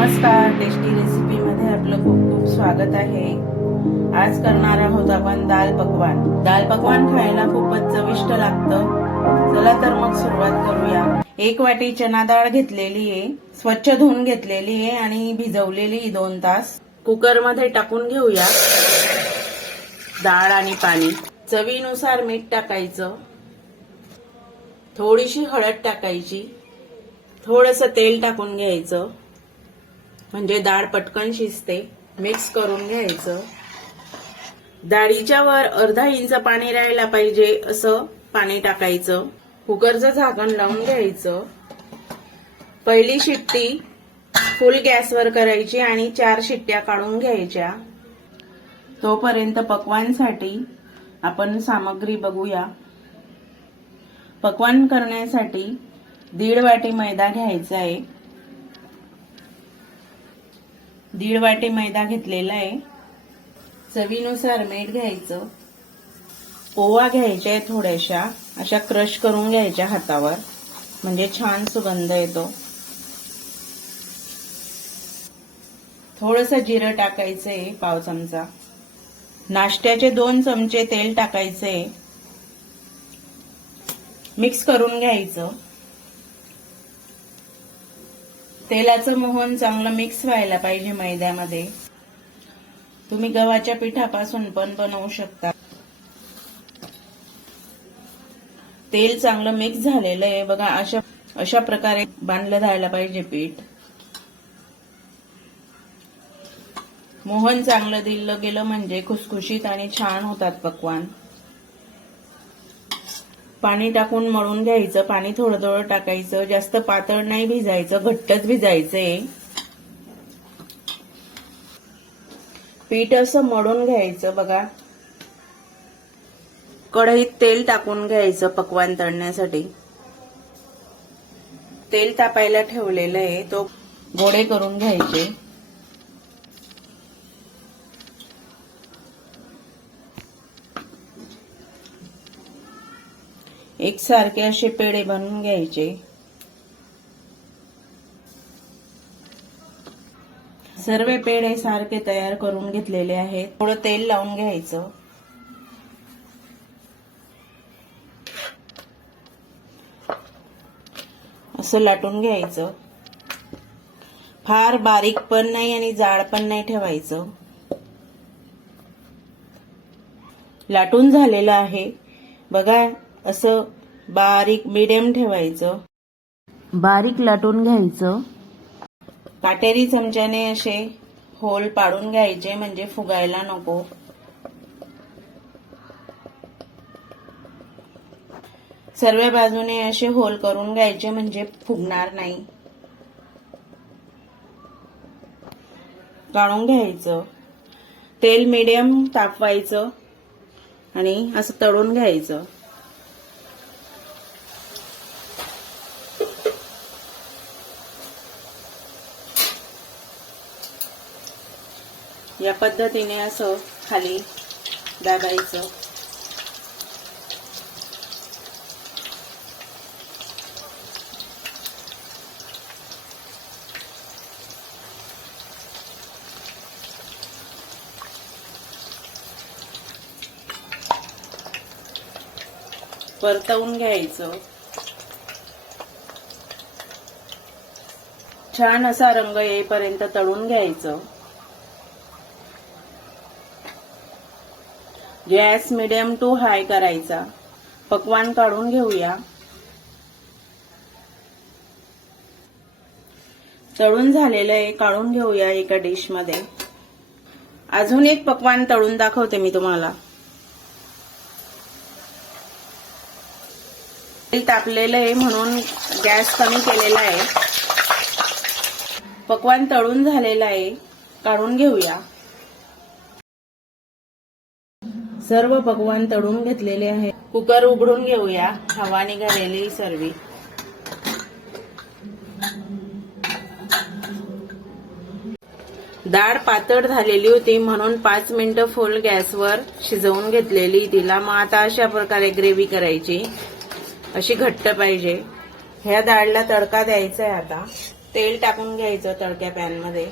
नमस्कार, tasty recipe मध्ये आपलं खूप खूप स्वागत आहे। आज करणार आहोत आपण दाल पकवान। दाल पकवान खायला खूपच चविष्ट लागतं। चला तर मग सुरुवात करूया। 1 वाटी चना डाळ घेतलेली आहे, स्वच्छ धुवून घेतलेली आहे आणि भिजवलेली 2 तास। कुकर मध्ये टाकून घेऊया डाळ आणि पाणी। चवीनुसार मीठ टाकायचं, थोडीशी हळद टाकायची, थोडंसं तेल टाकून घ्यायचं म्हणजे डाळ पटकन शिजते। मिक्स करून घ्यायचं। डाळीच्या वर अर्धा इंच पाणी राहायला पाहिजे असं पाणी टाकायचं। कुकरचं झाकण लावून घ्यायचं। पहिली शिट्टी फुल गॅसवर करायची आणि 4 शिट्ट्या काढून घ्यायच्या। तोपर्यंत पकवानसाठी आपण सामग्री बघूया। पकवान करण्यासाठी 1.5 वाटी मैदा घ्यायचा आहे। 1.5 वाटी मैदा घेतलेला आहे। चवीनुसार मीठ घ्यायचं। ओवा घ्यायच्या थोड्याशा अशा क्रश करून घ्यायच्या हातावर, म्हणजे छान सुगंध येतो। थोडंसं जिरं टाकायचंय, पाव चमचा। नाश्त्याचे 2 चमचे तेल टाकायचंय। मिक्स करून घ्यायचं। तेलाचं मोहन चांगलं मिक्स व्हायला पाहिजे मैद्यामध्ये। तुम्ही गव्हाच्या पिठापासून पण बनवू शकता। तेल चांगलं मिक्स झालेलं आहे बघा। अशा प्रकारे बांधलं जायला पाहिजे पीठ। मोहन चांगलं दिलं गेलं म्हणजे खुसखुशीत आणि छान होतात पकवान। पाणी टाकून मळून घ्यायचं। पाणी थोडं थोडं टाकायचं, जास्त पातळ नाही भिजायचं, घट्टच भिजायचंय। पीठ असं मळून घ्यायचं बघा। कढईत तेल टाकून घ्यायचं पकवान तळण्यासाठी। तेल तापायला ठेवलेलं आहे, तो गोळे करून घ्यायचे। एकसारखे असे पेढे बनवून घ्यायचे। सर्व पेढे सारखे तयार करून घेतलेले आहेत। थोडं तेल लावून घ्यायचं। असं लाटून घ्यायचं। फार बारीक पण नाही आणि जाड पण नाही ठेवायचं। लाटून झालेलं आहे बघा। असं बारीक मीडियम ठेवायचं। बारीक लाटून घ्यायचं। काटेरी चमच्याने असे होल पाडून घ्यायचे म्हणजे फुगायला नको। सर्व बाजूने असे होल करून घ्यायचे म्हणजे फुगणार नाही। काढून घ्यायचं। तेल मीडियम तापवायचं आणि असं तळून घ्यायचं। या पद्धतीने असं खाली दाबायचं। परतवून घ्यायचं। छान असा रंग येईपर्यंत तळून घ्यायचं। गॅस मीडियम टू हाय करायचा। पकवान काढून घेऊया। तळून झालेलं आहे, काढून घेऊया एका डिश मध्ये। अजून एक पकवान तळून दाखवते मी तुम्हाला। तेल तापलेलं आहे म्हणून गॅस कमी केलेला आहे। पकवान तळून झालेलं आहे, काढून घेऊया। सर्व पकवान तळून घेतलेले आहे। कुकर उघडून घेऊया। हवा निघालेली सर्व। डाळ पातळ झालेली होती म्हणून 5 मिनिटं फुल गॅसवर शिजवून घेतलेली तिला। मग आता अशा प्रकारे ग्रेव्ही करायची, अशी घट्ट पाहिजे। ह्या डाळला तडका द्यायचा आहे आता। तेल टाकून घ्यायचं तळक्या पॅन मध्ये.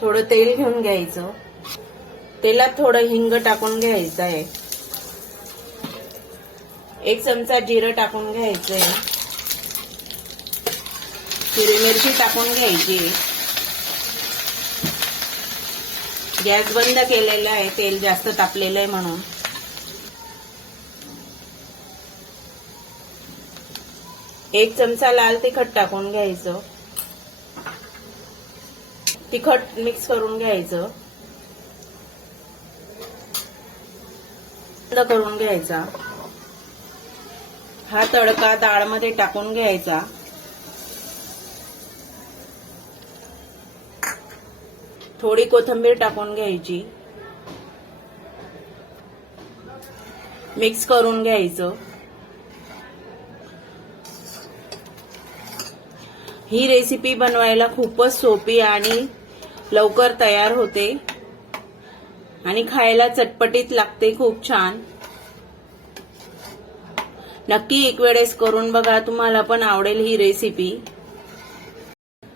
थोडं तेल घेऊन घ्यायचं. तेलात थोडं हिंग टाकून घ्यायचं आहे. 1 चमचा जिरं टाकून घ्यायचंय. हिरवी मिरची टाकून घ्यायची. गॅस बंद केलेला आहे, तेल जास्त तापलेलं आहे म्हणून. एक चमचा लाल तिखट टाकून घ्यायचं. तिखट मिक्स करून घ्यायचं. बंद करून घ्यायचा. हा तडका डाळमध्ये टाकून घ्यायचा. थोडी कोथिंबीर टाकून घ्यायची. मिक्स करून घ्यायचं. ही रेसिपी बनवायला खूपच सोपी आणि लवकर तयार होते आणि खायला चटपटीत लागते, खूप छान. नक्की एक वेळेस करून बघा, तुम्हाला पण आवडेल ही रेसिपी.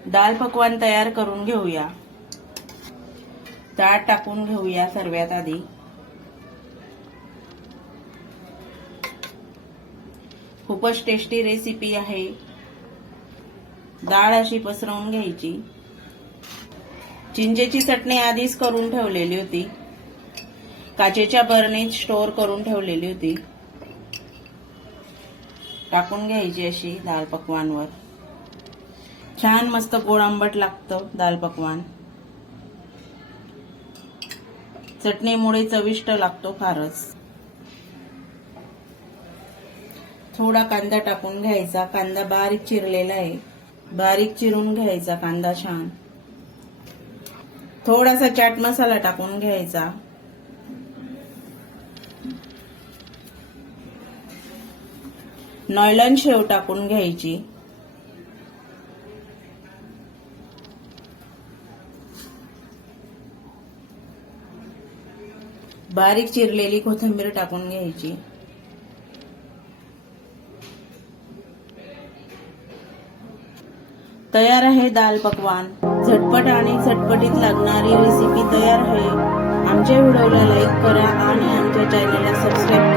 दाल पकवान तयार करून घेऊया. डाळ टाकून घेऊया सर्वात आधी. खूपच टेस्टी रेसिपी आहे. डाळ अशी पसरवून घ्यायची. चिंचेची चटणी आधीच करून ठेवलेली होती. काचेच्या बरणीत स्टोअर करून ठेवलेली होती. टाकून घ्यायची अशी दाल पकवानवर. छान मस्त गोड आंबट लागतं दाल पकवान. चटणीमुळे चविष्ट लागतो फारच. थोडा कांदा टाकून घ्यायचा. कांदा बारीक चिरलेला आहे. बारीक चिरून घ्यायचा कांदा छान. थोडासा चाट मसाला टाकून घ्यायचा. नॉयलन शेव टाकून घ्यायची. बारीक चिरलेली कोथिंबीर टाकून घ्यायची. तयार आहे दाल पकवान. झटपट आणि चटपटीत लागणारी रेसिपी तयार आहे. आमच्या व्हिडिओला लाईक करा आणि आमच्या चॅनलला सबस्क्राईब